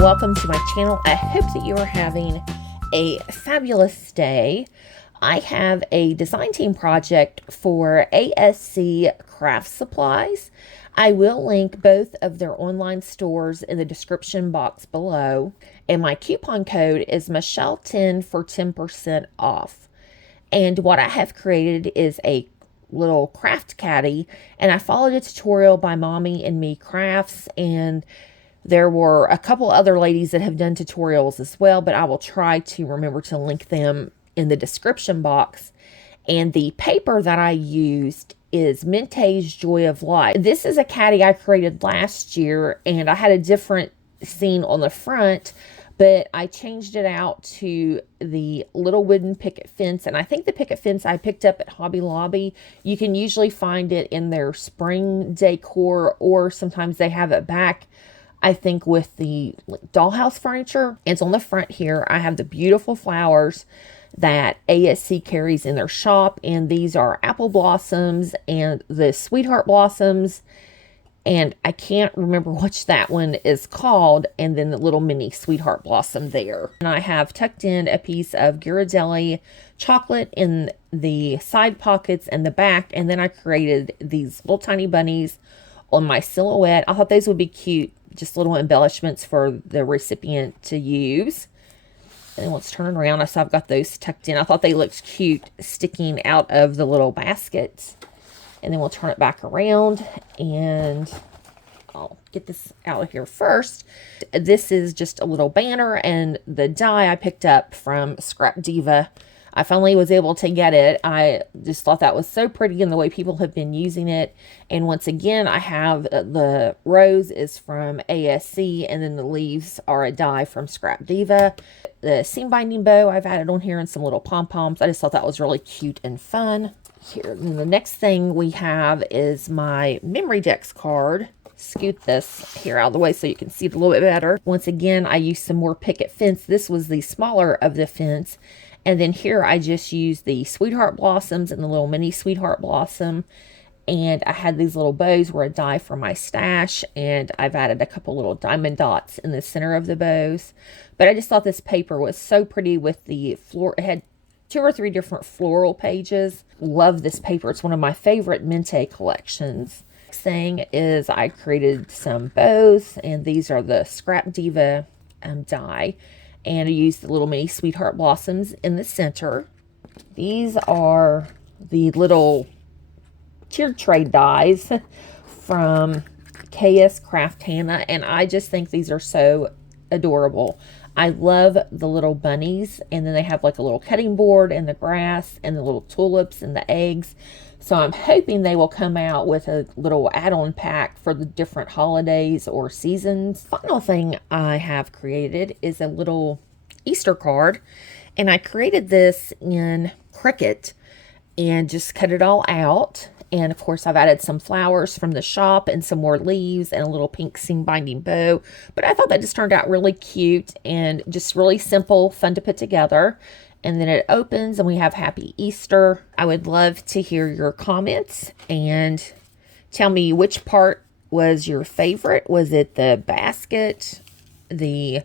and welcome to my channel. I hope that you are having a fabulous day. I have a design team project for ASC Craft Supplies. I will link both of their online stores in the description box below, and my coupon code is Michelle10 for 10% off. And what I have created is a little craft caddy, and I followed a tutorial by Mommynmecrafts, and there were a couple other ladies that have done tutorials as well, but I will try to remember to link them in the description box. And the paper that I used is Mintage Joy of Life. This is a caddy I created last year, and I had a different scene on the front, but I changed it out to the little wooden picket fence. And I think the picket fence I picked up at Hobby Lobby. You can usually find it in their spring decor, or sometimes they have it back, I think, with the dollhouse furniture. It's on the front here. I have the beautiful flowers that ASC carries in their shop, and these are apple blossoms and the sweetheart blossoms, and I can't remember which that one is called, and then the little mini sweetheart blossom there. And I have tucked in a piece of Ghirardelli chocolate in the side pockets and the back, and then I created these little tiny bunnies on my silhouette. I thought those would be cute, just little embellishments for the recipient to use. And then let's turn it around. So I've got those tucked in. I thought they looked cute sticking out of the little baskets. And then we'll turn it back around, and I'll get this out of here first. This is just a little banner, and the die I picked up from Scrap Diva. I finally was able to get it. I just thought that was so pretty, and the way people have been using it. And once again, I have the rose is from ASC, and then the leaves are a die from Scrap Diva. The seam binding bow I've added on here, and some little pom-poms. I just thought that was really cute and fun. Here, and the next thing we have is my memory decks card. Scoot this here out of the way so you can see it a little bit better. Once again, I used some more picket fence. This was the smaller of the fence. And then here I just used the sweetheart blossoms and the little mini sweetheart blossom. And I had these little bows were a die for my stash. And I've added a couple little diamond dots in the center of the bows. But I just thought this paper was so pretty with the floor. It had 2 or 3 different floral pages. Love this paper. It's one of my favorite Mente collections. Next thing is I created some bows, and these are the Scrap Diva die. And I used the little mini sweetheart blossoms in the center. These are the little tiered tray dies from KS Craft Hannah, and I just think these are so adorable. I love the little bunnies, and then they have like a little cutting board and the grass and the little tulips and the eggs. So I'm hoping they will come out with a little add-on pack for the different holidays or seasons. Final thing I have created is a little Easter card, and I created this in Cricut and just cut it all out. And of course, I've added some flowers from the shop and some more leaves and a little pink seam binding bow. But I thought that just turned out really cute and just really simple, fun to put together. And then it opens and we have Happy Easter. I would love to hear your comments and tell me which part was your favorite. Was it the basket, the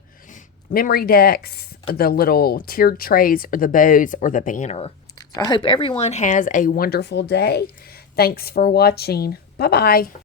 memory decks, the little tiered trays, or the bows, or the banner? So I hope everyone has a wonderful day. Thanks for watching. Bye-bye.